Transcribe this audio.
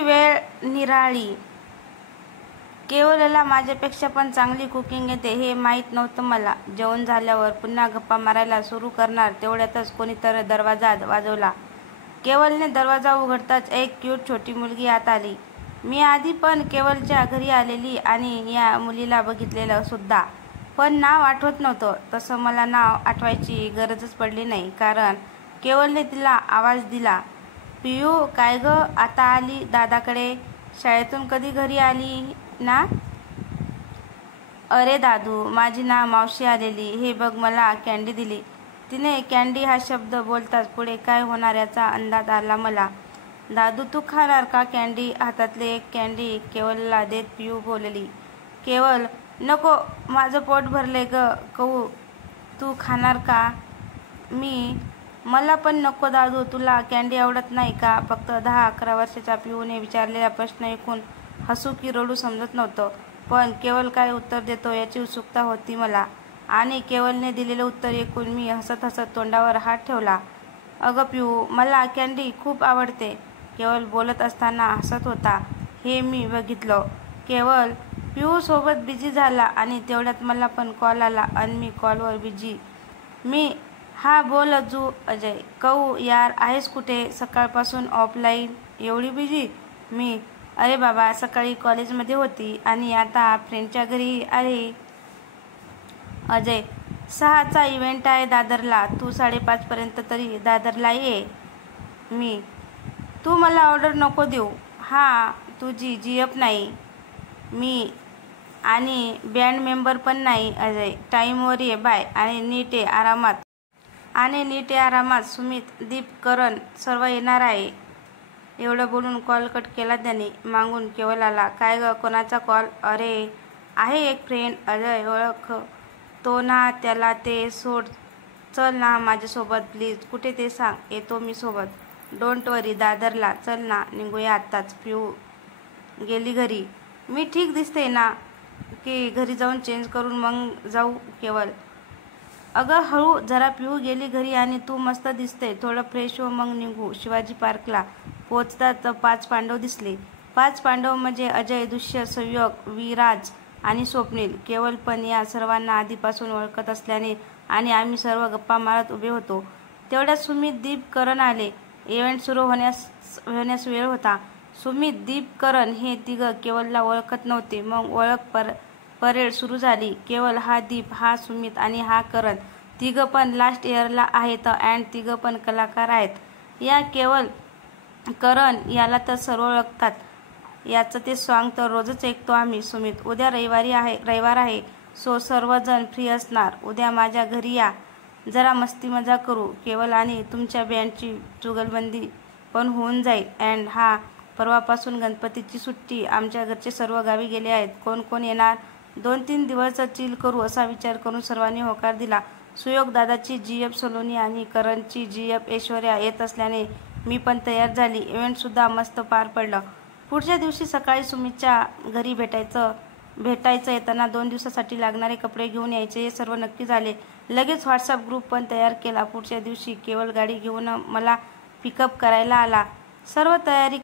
पुढची वेळ निराळी. केवलला माझ्यापेक्षा पण चांगली कुकिंग येते हे माहीत नव्हतं मला. जेवण झाल्यावर पुन्हा गप्पा मारायला सुरू करणार तेवढ्यातच कोणीतरी दरवाजा वाजवला. केवलने दरवाजा उघडताच एक क्यूट छोटी मुलगी आत आली. मी आधी पण केवलच्या घरी आलेली आणि या मुलीला बघितलेलं सुद्धा, पण नाव आठवत नव्हतं. तसं मला नाव आठवायची गरजच पडली नाही, कारण केवलने तिला आवाज दिला. पियू, काय गं आता आली दादाकडे? शाळेतून कधी घरी आली ना? अरे दादू, माझी ना मावशी आलेली. हे बघ, मला कँडी दिली. तिने कँडी हा शब्द बोलताच पुढे काय होणार याचा अंदाज आला मला. दादू, तू खाणार का कँडी? हातातले एक कँडी केवलला देत पियू बोलली. केवल, नको, माझं पोट भरले ग. कहू, तू खाणार का? मला पण नको दादू. तुला कँडी आवडत नाही का? फक्त 10-11 वर्षाच्या पियूने विचारलेला प्रश्न ऐकून हसू की रडू समजत नव्हतं, पण केवल काय उत्तर देतो याची उत्सुकता होती मला. आणि केवलने दिलेलं उत्तर ऐकून मी हसत हसत तोंडावर हात ठेवला. अगं पियू, मला कँडी खूप आवडते. केवल बोलत असताना हसत होता हे मी बघितलं. केवल पियू सोबत बिझी झाला आणि तेवढ्यात मला पण कॉल आला आणि मी कॉलवर बिझी. हा बोल अजय. कहू यार, आहेस कुठे? सकाळपासून ऑफलाईन, एवढी बिझी? अरे बाबा, सकाळी कॉलेजमध्ये होती आणि आता फ्रेंडच्या घरी आली. अजय, 6चा इव्हेंट आहे दादरला. तू 5:30 पर्यंत तरी दादरला ये. तू मला ऑर्डर नको देऊ. हा, तुझी जीएफ नाही आणि बँड मेंबर पण नाही. अजय, टाईमवर ये. बाय. आणि नीट ये आरामात. सुमित, दीप, करण सर्व येणार आहे. एवढं बोलून कॉल कट केला त्याने. मागून केवल आला. काय ग, कोणाचा कॉल? अरे, आहे एक फ्रेंड. अजय, ओळखतो ना त्याला? ते सोड, चल ना माझ्यासोबत प्लीज. कुठे ते सांग, येतो मी सोबत. डोंट वरी, दादरला. चल ना, निघूया आत्ताच. पियू गेली घरी. मी ठीक दिसते ना? की घरी जाऊन चेंज करून मग जाऊ? केवल, अगं हळू जरा. पियू गेली घरी आणि तू मस्त दिसते. थोडं फ्रेश हो मग निघू. शिवाजी पार्कला पोहोचताच 5 पांडव दिसले. 5 पांडव म्हणजे अजय, दुष्य, संयोग, विराज आणि स्वप्नील. केवल पण या सर्वांना आधीपासून ओळखत असल्याने आणि आम्ही सर्व गप्पा मारत उभे होतो. तेवढ्यात सुमित, दीप, करण आले. इव्हेंट सुरू होण्यास वेळ होता. सुमित, दीप, करण हे तिघं केवलला ओळखत नव्हते. मग ओळख परेड सुरू झाली. केवल, हा दीप, हा सुमित आणि हा करण. तिघं पण लास्ट इयरला आहेत अँड तिघं पण कलाकार आहेत. या केवल, करण याला तर सर्व ओळखतात. याचं ते सॉन्ग तर रोजच ऐकतो आम्ही. सुमित, उद्या रविवार आहे, सो सर्वजण फ्री असणार. उद्या माझ्या घरी या, जरा मस्ती मजा करू. केवल, आणि तुमच्या बँडची जुगलबंदी पण होऊन जाईल. अँड हा, परवापासून गणपतीची सुट्टी. आमच्या घरचे सर्व गावी गेले आहेत. कोण कोण येणार? 2-3 दिवस चिल करू असा विचार करून सर्वांनी होकार दिला. सुयोग दादाची जीएफ सलोनी आणि करणची जीएफ ऐश्वर्या येत असल्याने मी पण तयार झाली. इव्हेंट सुद्धा मस्त पार पडलं. पुढच्या दिवशी सकाळी सुमितच्या घरी भेटायचं. येताना 2 दिवसासाठी लागणारे कपडे घेऊन यायचे हे सर्व नक्की झाले. लगेच व्हॉट्सअप ग्रुप पण तयार केला. पुढच्या दिवशी केवल गाडी घेऊन मला पिकअप करायला आला. सर्व तयारी